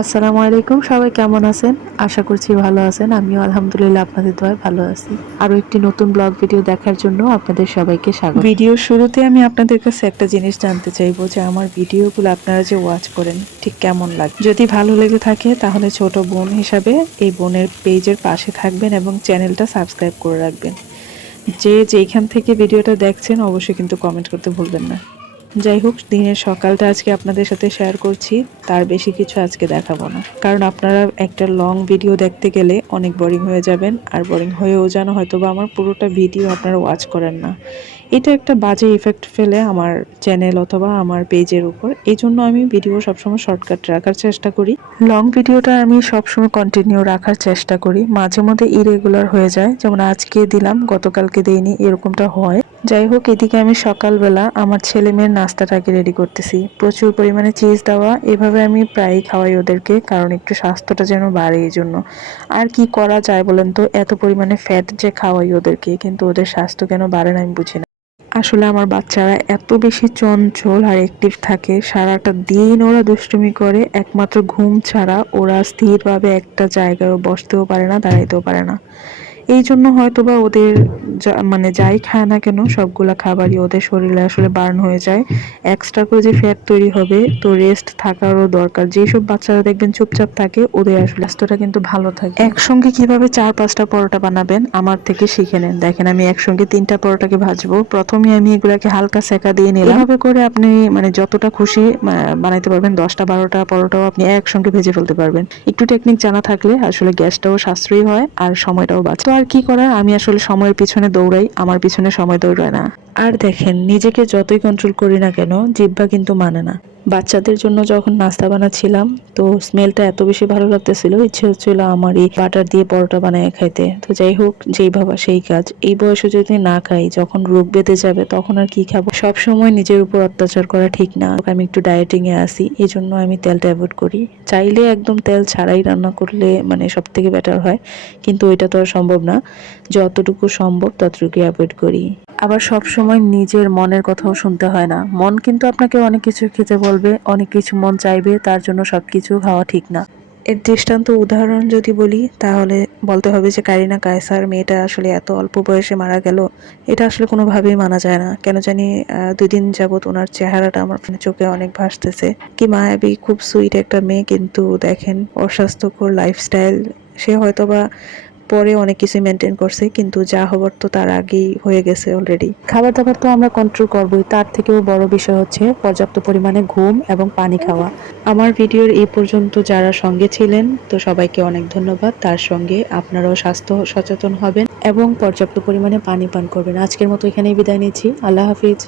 আসসালামু আলাইকুম, সবাই কেমন আছেন? আশা করছি ভালো আছেন। আমিও আলহামদুলিল্লাহ আপনাদের দোয়ায় ভালো আছি। আরো একটি নতুন ব্লগ ভিডিও দেখার জন্য আপনাদের সবাইকে স্বাগত। ভিডিওর শুরুতে আমি আপনাদের কাছে একটা জিনিস জানতে চাইবো যে আমার ভিডিওগুলো আপনারা যে ওয়াচ করেন ঠিক কেমন লাগে। যদি ভালো লেগে থাকে তাহলে ছোট বোন হিসাবে এই বোনের পেজের পাশে থাকবেন এবং চ্যানেলটা সাবস্ক্রাইব করে রাখবেন। যে যেইখান থেকে ভিডিওটা দেখছেন অবশ্যই কিন্তু কমেন্ট করতে ভুলবেন না। যাই হোক, দিনের সকালটা আজকে আপনাদের সাথে শেয়ার করছি। তার বেশি কিছু আজকে দেখাবো না, কারণ আপনারা একটা লং ভিডিও দেখতে গেলে অনেক বোরিং হয়ে যাবেন, আর বোরিং হয়েও যেন হয়তোবা আমার পুরোটা ভিডিও আপনারা ওয়াচ করেন না। এটা একটা বাজে ইফেক্ট ফেলে আমার চ্যানেল অথবা আমার পেজের উপর। এই জন্য আমি ভিডিও সবসময় শর্টকাট রাখার চেষ্টা করি। লং ভিডিওটা আমি সবসময় কন্টিনিউ রাখার চেষ্টা করি। মাঝে মধ্যে ইরেগুলার হয়ে যায়, যেমন আজকে দিলাম গতকালকে দেইনি, এরকমটা হয়। যাই হোক, এদিকে আমি সকালবেলা আমার ছেলে মেয়ের নাস্তাটাকে রেডি করতেছি। প্রচুর পরিমাণে চিজ দেওয়া, এভাবে আমি প্রায়ই খাওয়াই ওদেরকে, কারণ একটু স্বাস্থ্যটা যেন বাড়ে এই জন্য। আর কি করা যায় বলেন তো, এত পরিমাণে ফ্যাট যে খাওয়াই ওদেরকে, কিন্তু ওদের স্বাস্থ্য কেন বাড়ে না আমি বুঝি না। আসলে আমার বাচ্চারা এত বেশি চঞ্চল আর অ্যাক্টিভ থাকে, সারাটা দিন ওরা দুষ্টুমি করে, একমাত্র ঘুম ছাড়া ওরা স্থিরভাবে একটা জায়গায় বসতেও পারে না, দাঁড়াইতেও পারে না। এই জন্য হয়তোবা ওদের মানে যাই খায় না কেন সবগুলা খাবারই ওদের শরীরে আসলে বার্ন হয়ে যায়। এক্সট্রা করে যে ফ্যাট তৈরি হবে, তো রেস্ট থাকারও দরকার। যেসব বাচ্চারা দেখবেন চুপচাপ থাকে ওদের আসলে স্বাস্থ্যটা কিন্তু ভালো থাকে। একসঙ্গে কিভাবে ৪-৫টা পরোটা বানাবেন আমার থেকে শিখে নেন। দেখেন, আমি একসঙ্গে 3টা পরোটাকে ভাজবো। প্রথমে আমি এগুলাকে হালকা সেকা দিয়ে নিলাম। এভাবে করে আপনি মানে যতটা খুশি বানাইতে পারবেন, 10টা-12টা পরোটাও আপনি একসঙ্গে ভেজে ফেলতে পারবেন। একটু টেকনিক জানা থাকলে আসলে গ্যাসটাও সাশ্রয়ী হয় আর সময়টাও বাঁচে। তো আর কি করার, আমি আসলে সময়ের পিছনে দৌড়াই, আমার পিছনে সময় দৌড়ায় না। আর দেখেন, নিজেকে যতই কন্ট্রোল করি না কেন, জিহ্বা কিন্তু মানে না। বাচ্চাদের জন্য যখন নাস্তা বানাচ্ছিলাম, তো স্মেলটা এত বেশি ভালো লাগতেছিল, ইচ্ছে হচ্ছিল আমার এই বাটার দিয়ে পরোটা বানায় খাইতে। তো যাই হোক, যেই ভাবা সেই কাজ। এই বয়সে যদি না খাই, যখন রোগ বেঁধে যাবে তখন আর কি খাবো। সব সময় নিজের উপর অত্যাচার করা ঠিক না। আমি একটু ডায়েটিং এ আছি, এই জন্য আমি তেলটা অ্যাভয়েড করি। চাইলে একদম তেল ছাড়াই রান্না করলে মানে সব থেকে বেটার হয়, কিন্তু এটা তো আর সম্ভব না। যতটুকু সম্ভব ততটুকু অ্যাভয়েড করি। আবার সব সময় নিজের মনের কথাও শুনতে হয় না। মন কিন্তু আপনাকে অনেক কিছু খেতে বলবে, অনেক কিছু মন চাইবে, তার জন্য সবকিছু খাওয়া ঠিক না। এর দৃষ্টান্ত উদাহরণ যদি বলি, তাহলে বলতে হবে যে কারিনা কায়সার মেয়েটা আসলে এত অল্প বয়সে মারা গেল। এটা আসলে কোনোভাবেই মানা যায় না। কেন জানি 2 দিন যাবত ওনার চেহারাটা আমার চোখে অনেক ভাসতেছে। কি মায়াবী, খুব সুইট একটা মেয়ে, কিন্তু দেখেন অস্বাস্থ্যকর লাইফস্টাইল। সে হয়তোবা পরে অনেক কিছু মেনটেন করছে, কিন্তু যা হবার তো তার আগেই হয়ে গেছে অলরেডি। খাবার দাবার তো আমরা কন্ট্রোল করবোই, তার থেকেও বড় বিষয় হচ্ছে পর্যাপ্ত পরিমাণে ঘুম এবং পানি খাওয়া। আমার ভিডিওর এই পর্যন্ত যারা সঙ্গে ছিলেন, তো সবাইকে অনেক ধন্যবাদ। তার সঙ্গে আপনারাও স্বাস্থ্য সচেতন হবেন এবং পর্যাপ্ত পরিমাণে পানি পান করবেন। আজকের মতো এখানেই বিদায় নিচ্ছি। আল্লাহ হাফিজ।